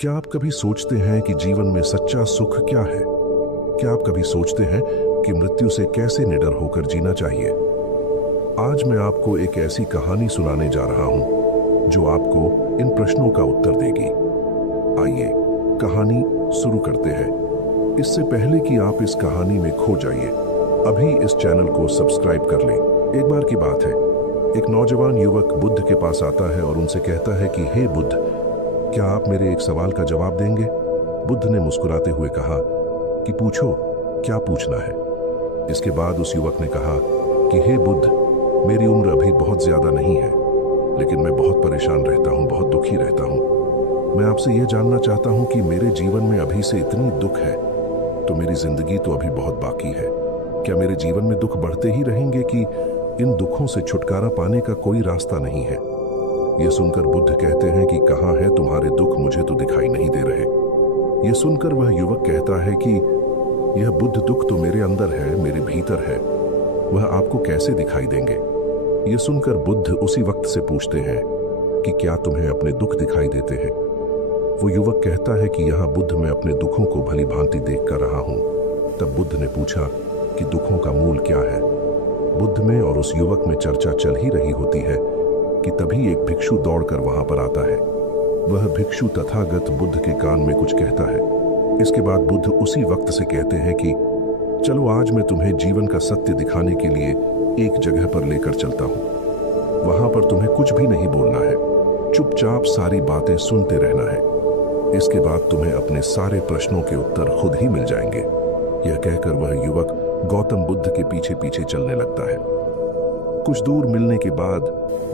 क्या आप कभी सोचते हैं कि जीवन में सच्चा सुख क्या है? क्या आप कभी सोचते हैं कि मृत्यु से कैसे निडर होकर जीना चाहिए? आज मैं आपको एक ऐसी कहानी सुनाने जा रहा हूं जो आपको इन प्रश्नों का उत्तर देगी। आइए कहानी शुरू करते हैं। इससे पहले कि आप इस कहानी में खो जाइए, अभी इस चैनल को सब्सक्राइब कर लें। एक बार की बात है, एक नौजवान युवक बुद्ध के पास आता है और उनसे कहता है कि हे बुद्ध, क्या आप मेरे एक सवाल का जवाब देंगे? बुद्ध ने मुस्कुराते हुए कहा कि पूछो, क्या पूछना है? इसके बाद उस युवक ने कहा कि हे बुद्ध, मेरी उम्र अभी बहुत ज्यादा नहीं है, लेकिन मैं बहुत परेशान रहता हूँ, बहुत दुखी रहता हूँ। मैं आपसे यह जानना चाहता हूँ कि मेरे जीवन में अभी से इतनी दुख है, तो मेरी जिंदगी तो अभी बहुत बाकी है। क्या मेरे जीवन में दुख बढ़ते ही रहेंगे कि इन दुखों से छुटकारा पाने का कोई रास्ता नहीं है? यह सुनकर बुद्ध कहते हैं कि कहाँ है तुम्हारे दुख, मुझे तो दिखाई नहीं दे रहे। यह सुनकर वह युवक कहता है कि यह बुद्ध दुख तो मेरे अंदर है, मेरे भीतर है, वह आपको कैसे दिखाई देंगे? यह सुनकर बुद्ध उसी वक्त से पूछते हैं कि क्या तुम्हें अपने दुख दिखाई देते हैं? वो युवक कहता है कि यहाँ बुद्ध मैं अपने दुखों को भली भांति देख कर रहा हूँ। तब बुद्ध ने पूछा कि दुखों का मूल क्या है? बुद्ध में और उस युवक में चर्चा चल ही रही होती है कि तभी एक भिक्षु दौड़कर वहां पर आता है। वह भिक्षु तथागत बुद्ध के कान में कुछ कहता है। इसके बाद बुद्ध उसी वक्त से कहते हैं कि चलो आज मैं तुम्हें जीवन का सत्य दिखाने के लिए एक जगह पर लेकर चलता हूं। वहां पर तुम्हें कुछ भी नहीं बोलना है, चुपचाप सारी बातें सुनते रहना है। इसके बाद तुम्हें अपने सारे प्रश्नों के उत्तर खुद ही मिल जाएंगे। यह कहकर वह युवक गौतम बुद्ध के पीछे पीछे चलने लगता है। कुछ दूर मिलने के बाद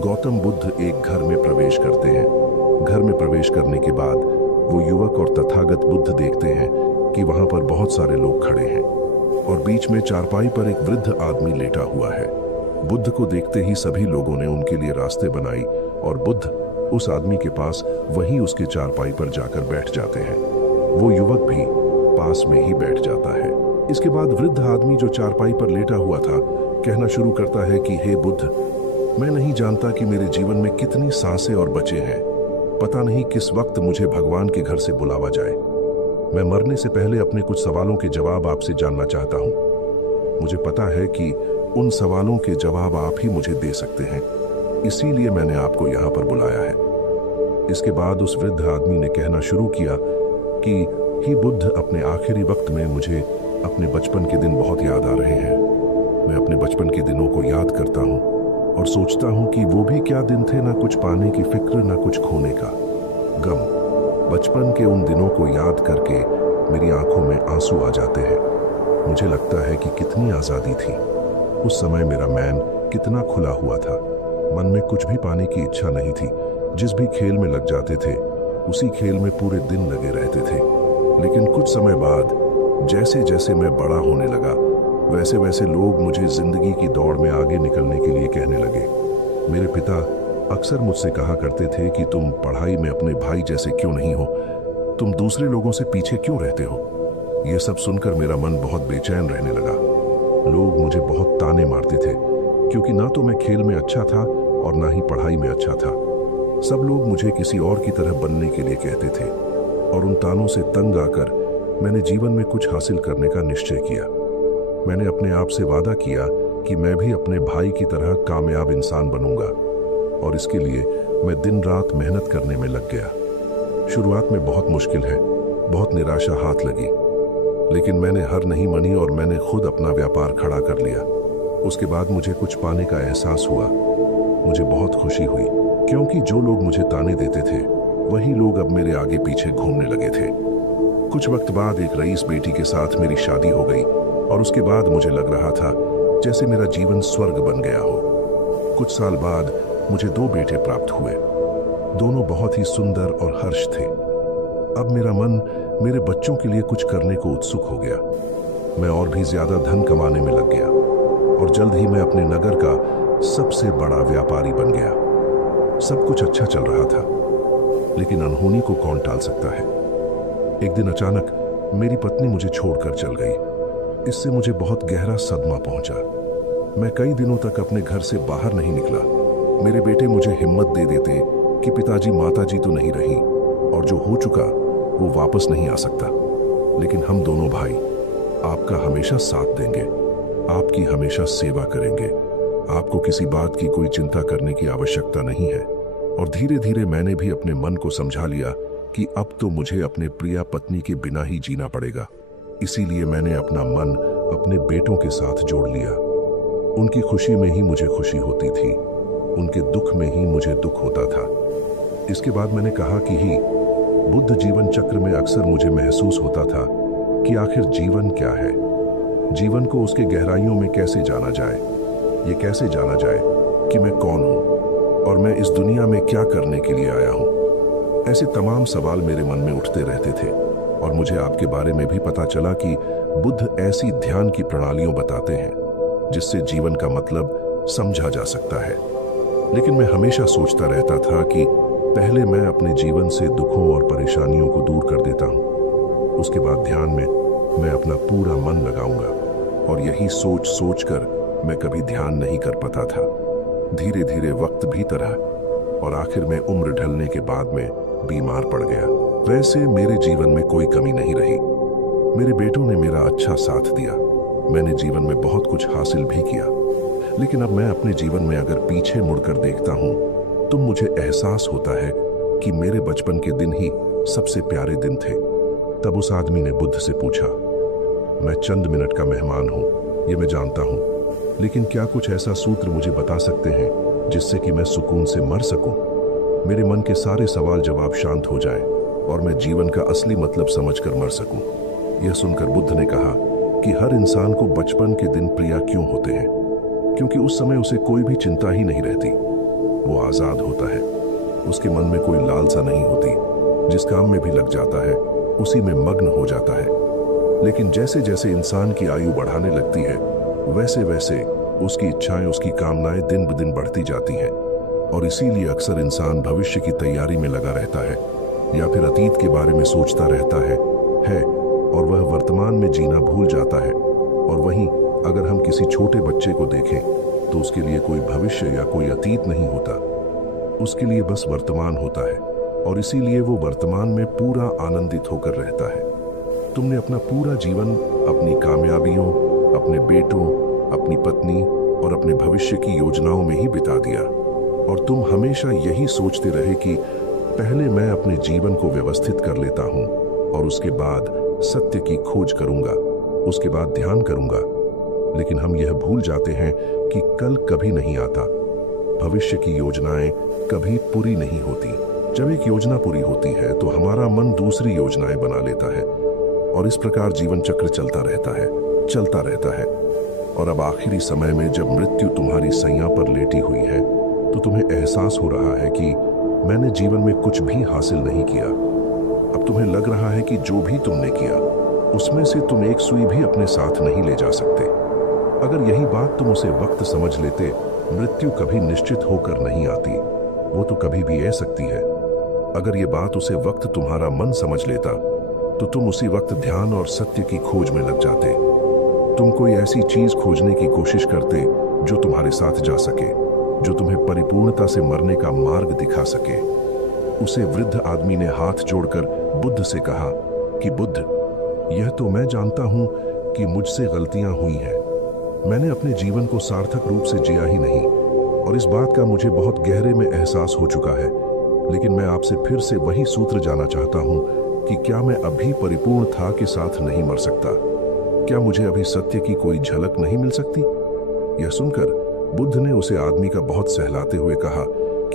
गौतम बुद्ध एक घर में प्रवेश करते हैं। घर में प्रवेश करने के बाद वो युवक और तथागत बुद्ध देखते हैं कि वहां पर बहुत सारे लोग खड़े हैं और बीच में चारपाई पर एक वृद्ध आदमी लेटा हुआ है। बुद्ध को देखते ही सभी लोगों ने उनके लिए रास्ते बनाई और बुद्ध उस आदमी के पास वहीं उसके चारपाई पर जाकर बैठ जाते हैं। वो युवक भी पास में ही बैठ जाता है। इसके बाद वृद्ध आदमी जो चारपाई पर लेटा हुआ था कहना शुरू करता है कि हे बुद्ध, मैं नहीं जानता कि मेरे जीवन में कितनी सांसें और बचे हैं। पता नहीं किस वक्त मुझे भगवान के घर से बुलावा जाए। मैं मरने से पहले अपने कुछ सवालों के जवाब आपसे जानना चाहता हूँ। मुझे पता है कि उन सवालों के जवाब आप ही मुझे दे सकते हैं, इसीलिए मैंने आपको यहाँ पर बुलाया है। इसके बाद उस वृद्ध आदमी ने कहना शुरू किया कि हे बुद्ध, अपने आखिरी वक्त में मुझे अपने बचपन के दिन बहुत याद आ रहे हैं। मैं अपने बचपन के दिनों को याद करता हूँ और सोचता हूँ कि वो भी क्या दिन थे, ना कुछ पाने की फिक्र, ना कुछ खोने का गम। बचपन के उन दिनों को याद करके मेरी आंखों में आंसू आ जाते हैं। मुझे लगता है कि कितनी आज़ादी थी। उस समय मेरा मैन कितना खुला हुआ था। मन में कुछ भी पाने की इच्छा नहीं थी। जिस भी खेल में लग जाते थे उसी खेल में पूरे दिन लगे रहते थे। लेकिन कुछ समय बाद जैसे जैसे मैं बड़ा होने लगा, वैसे वैसे लोग मुझे जिंदगी की दौड़ में आगे निकलने के लिए कहने लगे। मेरे पिता अक्सर मुझसे कहा करते थे कि तुम पढ़ाई में अपने भाई जैसे क्यों नहीं हो, तुम दूसरे लोगों से पीछे क्यों रहते हो। यह सब सुनकर मेरा मन बहुत बेचैन रहने लगा। लोग मुझे बहुत ताने मारते थे क्योंकि ना तो मैं खेल में अच्छा था और ना ही पढ़ाई में अच्छा था। सब लोग मुझे किसी और की तरह बनने के लिए कहते थे और उन तानों से तंग आकर मैंने जीवन में कुछ हासिल करने का निश्चय किया। मैंने अपने आप से वादा किया कि मैं भी अपने भाई की तरह कामयाब इंसान बनूंगा और इसके लिए मैं दिन रात मेहनत करने में लग गया। शुरुआत में बहुत मुश्किल है, बहुत निराशा हाथ लगी, लेकिन मैंने हार नहीं मानी और मैंने खुद अपना व्यापार खड़ा कर लिया। उसके बाद मुझे कुछ पाने का एहसास हुआ। मुझे बहुत खुशी हुई क्योंकि जो लोग मुझे ताने देते थे वही लोग अब मेरे आगे पीछे घूमने लगे थे। कुछ वक्त बाद एक रईस बेटी के साथ मेरी शादी हो गई और उसके बाद मुझे लग रहा था जैसे मेरा जीवन स्वर्ग बन गया हो। कुछ साल बाद मुझे 2 बेटे प्राप्त हुए। दोनों बहुत ही सुंदर और हर्ष थे। अब मेरा मन मेरे बच्चों के लिए कुछ करने को उत्सुक हो गया। मैं और भी ज्यादा धन कमाने में लग गया और जल्द ही मैं अपने नगर का सबसे बड़ा व्यापारी बन गया। सब कुछ अच्छा चल रहा था, लेकिन अनहोनी को कौन टाल सकता है। एक दिन अचानक मेरी पत्नी मुझे छोड़कर चल गई। इससे मुझे बहुत गहरा सदमा पहुंचा। मैं कई दिनों तक अपने घर से बाहर नहीं निकला। मेरे बेटे मुझे हिम्मत दे देते कि पिताजी माताजी तो नहीं रही और जो हो चुका वो वापस नहीं आ सकता। लेकिन हम दोनों भाई आपका हमेशा साथ देंगे, आपकी हमेशा सेवा करेंगे। आपको किसी बात की कोई चिंता करने की आवश्यकता नहीं है। और धीरे धीरे मैंने भी अपने मन को समझा लिया कि अब तो मुझे अपने प्रिया पत्नी के बिना ही जीना पड़ेगा। इसीलिए मैंने अपना मन अपने बेटों के साथ जोड़ लिया। उनकी खुशी में ही मुझे खुशी होती थी, उनके दुख में ही मुझे दुख होता था। इसके बाद मैंने कहा कि ही बुद्ध जीवन चक्र में अक्सर मुझे महसूस होता था कि आखिर जीवन क्या है, जीवन को उसके गहराइयों में कैसे जाना जाए, ये कैसे जाना जाए कि मैं कौन हूँ और मैं इस दुनिया में क्या करने के लिए आया हूँ। ऐसे तमाम सवाल मेरे मन में उठते रहते थे। और मुझे आपके बारे में भी पता चला कि बुद्ध ऐसी ध्यान की प्रणालियों बताते हैं जिससे जीवन का मतलब समझा जा सकता है। लेकिन मैं हमेशा सोचता रहता था कि पहले मैं अपने जीवन से दुखों और परेशानियों को दूर कर देता हूँ, उसके बाद ध्यान में मैं अपना पूरा मन लगाऊंगा। और यही सोच सोच कर मैं कभी ध्यान नहीं कर पाता था। धीरे धीरे वक्त बीता रहा और आखिर में उम्र ढलने के बाद में बीमार पड़ गया। वैसे मेरे जीवन में कोई कमी नहीं रही। मेरे बेटों ने मेरा अच्छा साथ दिया, मैंने जीवन में बहुत कुछ हासिल भी किया। लेकिन अब मैं अपने जीवन में अगर पीछे मुड़कर देखता हूँ तो मुझे एहसास होता है कि मेरे बचपन के दिन ही सबसे प्यारे दिन थे। तब उस आदमी ने बुद्ध से पूछा, मैं चंद मिनट का मेहमान हूँ, ये मैं जानता हूँ, लेकिन क्या कुछ ऐसा सूत्र मुझे बता सकते हैं जिससे कि मैं सुकून से मर सकूं? मेरे मन के सारे सवाल जवाब शांत हो जाएं और मैं जीवन का असली मतलब समझकर मर सकूं। यह सुनकर बुद्ध ने कहा कि हर इंसान को बचपन के दिन प्रिय क्यों होते हैं? क्योंकि उस समय उसे कोई भी चिंता ही नहीं रहती, वो आजाद होता है, उसके मन में कोई लालसा नहीं होती, जिस काम में भी लग जाता है उसी में मग्न हो जाता है। लेकिन जैसे जैसे इंसान की आयु बढ़ाने लगती है वैसे वैसे उसकी इच्छाएं, उसकी कामनाएं दिन ब दिन बढ़ती जाती हैं। और इसीलिए अक्सर इंसान भविष्य की तैयारी में लगा रहता है या फिर अतीत के बारे में सोचता रहता है और वह वर्तमान में जीना भूल जाता है। और वहीं अगर हम किसी छोटे बच्चे को देखें तो उसके लिए कोई भविष्य या कोई अतीत नहीं होता, उसके लिए बस वर्तमान होता है। और इसीलिए वो वर्तमान में पूरा आनंदित होकर रहता है। तुमने अपना पूरा जीवन अपनी कामयाबियों, अपने बेटों, अपनी पत्नी और अपने भविष्य की योजनाओं में ही बिता दिया। और तुम हमेशा यही सोचते रहे कि पहले मैं अपने जीवन को व्यवस्थित कर लेता हूँ और उसके बाद सत्य की खोज करूंगा, उसके बाद ध्यान करूंगा। लेकिन हम यह भूल जाते हैं कि कल कभी नहीं आता, भविष्य की योजनाएं कभी पूरी नहीं होती। जब एक योजना पूरी होती है तो हमारा मन दूसरी योजनाएं बना लेता है और इस प्रकार जीवन चक्र चलता रहता है। और अब आखिरी समय में जब मृत्यु तुम्हारी सैया पर लेटी हुई है तो तुम्हें एहसास हो रहा है कि मैंने जीवन में कुछ भी हासिल नहीं किया। अब तुम्हें लग रहा है कि जो भी तुमने किया उसमें से तुम एक सुई भी अपने साथ नहीं ले जा सकते। अगर यही बात तुम उसे वक्त समझ लेते, मृत्यु कभी निश्चित होकर नहीं आती, वो तो कभी भी आ सकती है। अगर ये बात उसे वक्त तुम्हारा मन समझ लेता तो तुम उसी वक्त ध्यान और सत्य की खोज में लग जाते। तुम कोई ऐसी चीज खोजने की कोशिश करते जो तुम्हारे साथ जा सके, जो तुम्हें परिपूर्णता से मरने का मार्ग दिखा सके। उसे वृद्ध आदमी ने हाथ जोड़कर बुद्ध से कहा कि बुद्ध, यह तो मैं जानता हूं कि मुझसे गलतियां हुई हैं, मैंने अपने जीवन को सार्थक रूप से जिया ही नहीं और इस बात का मुझे बहुत गहरे में एहसास हो चुका है। लेकिन मैं आपसे फिर से वही सूत्र जानना चाहता हूं कि क्या मैं अभी परिपूर्ण था के साथ नहीं मर सकता? क्या मुझे अभी सत्य की कोई झलक नहीं मिल सकती? यह सुनकर बुद्ध ने उसे आदमी का बहुत सहलाते हुए कहा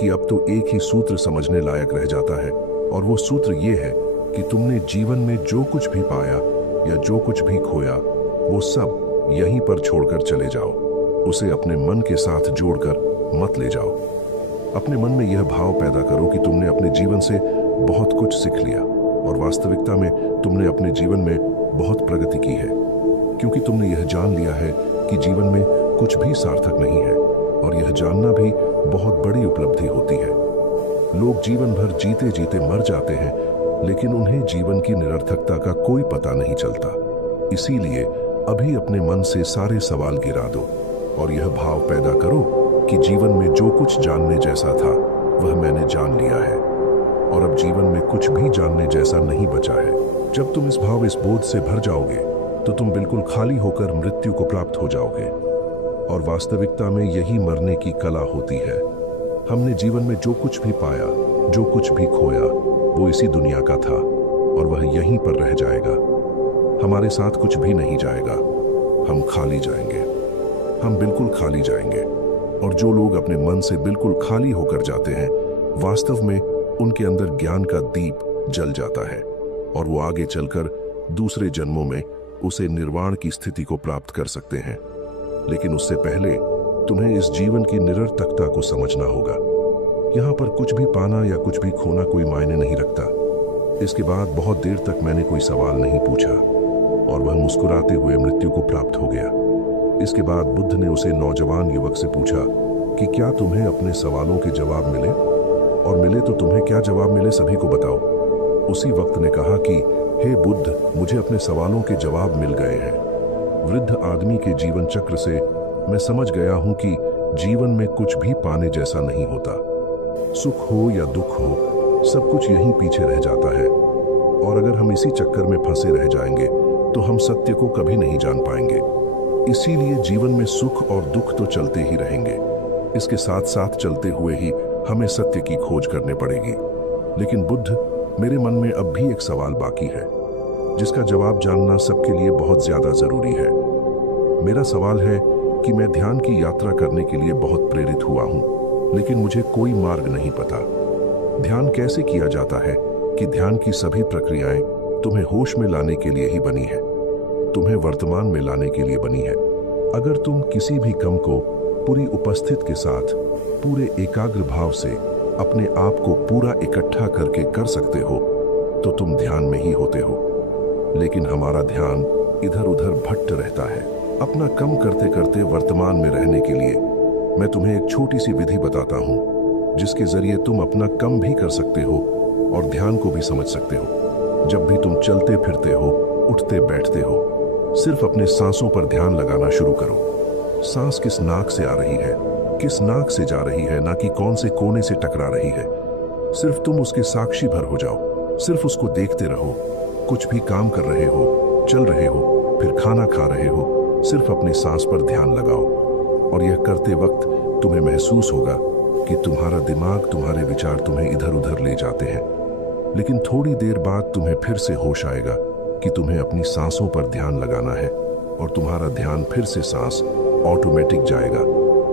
कि अब तो एक ही सूत्र समझने लायक रह जाता है और वो सूत्र ये है कि तुमने जीवन में जो कुछ भी पाया या जो कुछ भी खोया वो सब यहीं पर छोड़कर चले जाओ। उसे अपने मन के साथ जोड़कर मत ले जाओ। अपने मन में यह भाव पैदा करो कि तुमने अपने जीवन से बहुत कुछ सीख लिया और वास्तविकता में तुमने अपने जीवन में बहुत प्रगति की है, क्योंकि तुमने यह जान लिया है कि जीवन में कुछ भी सार्थक नहीं है और यह जानना भी बहुत बड़ी उपलब्धि होती है। लोग जीवन भर जीते जीते मर जाते हैं लेकिन उन्हें जीवन की निरर्थकता का कोई पता नहीं चलता। इसीलिए अभी अपने मन से सारे सवाल गिरा दो और यह भाव पैदा करो कि जीवन में जो कुछ जानने जैसा था वह मैंने जान लिया है। और अब जीवन में कुछ भी जानने जैसा नहीं बचा है। जब तुम इस बोध से भर जाओगे तो तुम बिल्कुल खाली होकर मृत्यु को प्राप्त हो जाओगे। और वास्तविकता में यही मरने की कला होती है। हमने जीवन में जो कुछ भी पाया, जो कुछ भी खोया, वो इसी दुनिया का था और वह यहीं पर रह जाएगा। हमारे साथ कुछ भी नहीं जाएगा। हम खाली जाएंगे, हम बिल्कुल खाली जाएंगे। और जो लोग अपने मन से बिल्कुल खाली होकर जाते हैं, वास्तव में उनके अंदर ज्ञान का दीप जल जाता है और वो आगे चलकर दूसरे जन्मों में उसे निर्वाण की स्थिति को प्राप्त कर सकते हैं। लेकिन उससे पहले तुम्हें इस जीवन की निरर्थकता को समझना होगा। यहाँ पर कुछ भी पाना या कुछ भी खोना कोई मायने नहीं रखता। इसके बाद बहुत देर तक मैंने कोई सवाल नहीं पूछा और वह मुस्कुराते हुए मृत्यु को प्राप्त हो गया। इसके बाद बुद्ध ने उसे नौजवान युवक से पूछा कि क्या तुम्हें अपने सवालों के जवाब मिले, और मिले तो तुम्हें क्या जवाब मिले सभी को बताओ। उसी वक्त ने कहा कि हे बुद्ध, मुझे अपने सवालों के जवाब मिल गए हैं। वृद्ध आदमी के जीवन चक्र से मैं समझ गया हूं कि जीवन में कुछ भी पाने जैसा नहीं होता। सुख हो या दुख हो, सब कुछ यहीं पीछे रह जाता है। और अगर हम इसी चक्कर में फंसे रह जाएंगे तो हम सत्य को कभी नहीं जान पाएंगे। इसीलिए जीवन में सुख और दुख तो चलते ही रहेंगे। इसके साथ साथ चलते हुए ही हमें सत्य की खोज करनी पड़ेगी। लेकिन बुद्ध, मेरे मन में अब भी एक सवाल बाकी है जिसका जवाब जानना सबके लिए बहुत ज्यादा जरूरी है। मेरा सवाल है कि मैं ध्यान की यात्रा करने के लिए बहुत प्रेरित हुआ हूं, लेकिन मुझे कोई मार्ग नहीं पता। ध्यान कैसे किया जाता है कि ध्यान की सभी प्रक्रियाएं तुम्हें होश में लाने के लिए ही बनी है, तुम्हें वर्तमान में लाने के लिए बनी है। अगर तुम किसी भी काम को पूरी उपस्थित के साथ, पूरे एकाग्र भाव से अपने आप को पूरा इकट्ठा करके कर सकते हो तो तुम ध्यान में ही होते हो। लेकिन हमारा ध्यान इधर उधर भटक रहता है। अपना कम करते करते वर्तमान में रहने के लिए मैं तुम्हें एक छोटी सी विधि बताता हूं जिसके जरिए तुम अपना कम भी कर सकते हो और ध्यान को भी समझ सकते हो। जब भी तुम चलते फिरते हो, उठते बैठते हो, सिर्फ अपने सांसों पर ध्यान लगाना शुरू करो। सांस किस नाक से आ रही है, किस नाक से जा रही है, ना कि कौन से कोने से टकरा रही है। सिर्फ तुम उसके साक्षी भर हो जाओ, सिर्फ उसको देखते रहो। कुछ भी काम कर रहे हो, चल रहे हो, फिर खाना खा रहे हो, सिर्फ अपने सांस पर ध्यान लगाओ। और यह करते वक्त तुम्हें महसूस होगा कि तुम्हारा दिमाग, तुम्हारे विचार तुम्हें इधर उधर ले जाते हैं। लेकिन थोड़ी देर बाद तुम्हें फिर से होश आएगा कि तुम्हें अपनी सांसों पर ध्यान लगाना है और तुम्हारा ध्यान फिर से सांस ऑटोमेटिक जाएगा।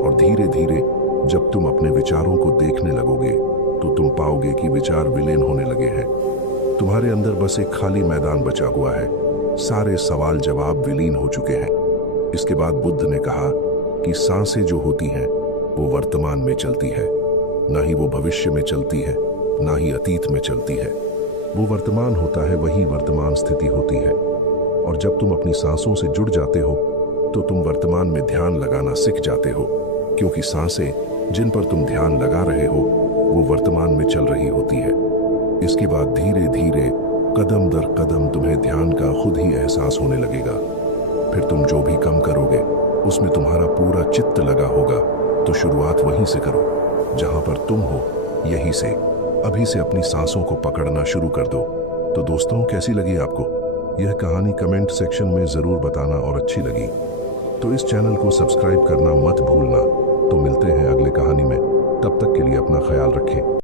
और धीरे धीरे जब तुम अपने विचारों को देखने लगोगे तो तुम पाओगे कि विचार विलीन होने लगे हैं। तुम्हारे अंदर बस एक खाली मैदान बचा हुआ है। सारे सवाल जवाब विलीन हो चुके हैं। इसके बाद बुद्ध ने कहा कि सांसें जो होती हैं वो वर्तमान में चलती है, ना ही वो भविष्य में चलती है, ना ही अतीत में चलती है। वो वर्तमान होता है, वही वर्तमान स्थिति होती है। और जब तुम अपनी सांसों से जुड़ जाते हो तो तुम वर्तमान में ध्यान लगाना सीख जाते हो, क्योंकि सांसें जिन पर तुम ध्यान लगा रहे हो वो वर्तमान में चल रही होती है। इसके बाद धीरे धीरे कदम दर कदम तुम्हें ध्यान का खुद ही एहसास होने लगेगा। फिर तुम जो भी काम करोगे उसमें तुम्हारा पूरा चित्त लगा होगा। तो शुरुआत वहीं से करो जहां पर तुम हो, यहीं से अभी से अपनी सांसों को पकड़ना शुरू कर दो। तो दोस्तों, कैसी लगी आपको यह कहानी? कमेंट सेक्शन में जरूर बताना। और अच्छी लगी तो इस चैनल को सब्सक्राइब करना मत भूलना। तो मिलते हैं अगले कहानी में, तब तक के लिए अपना ख्याल रखें।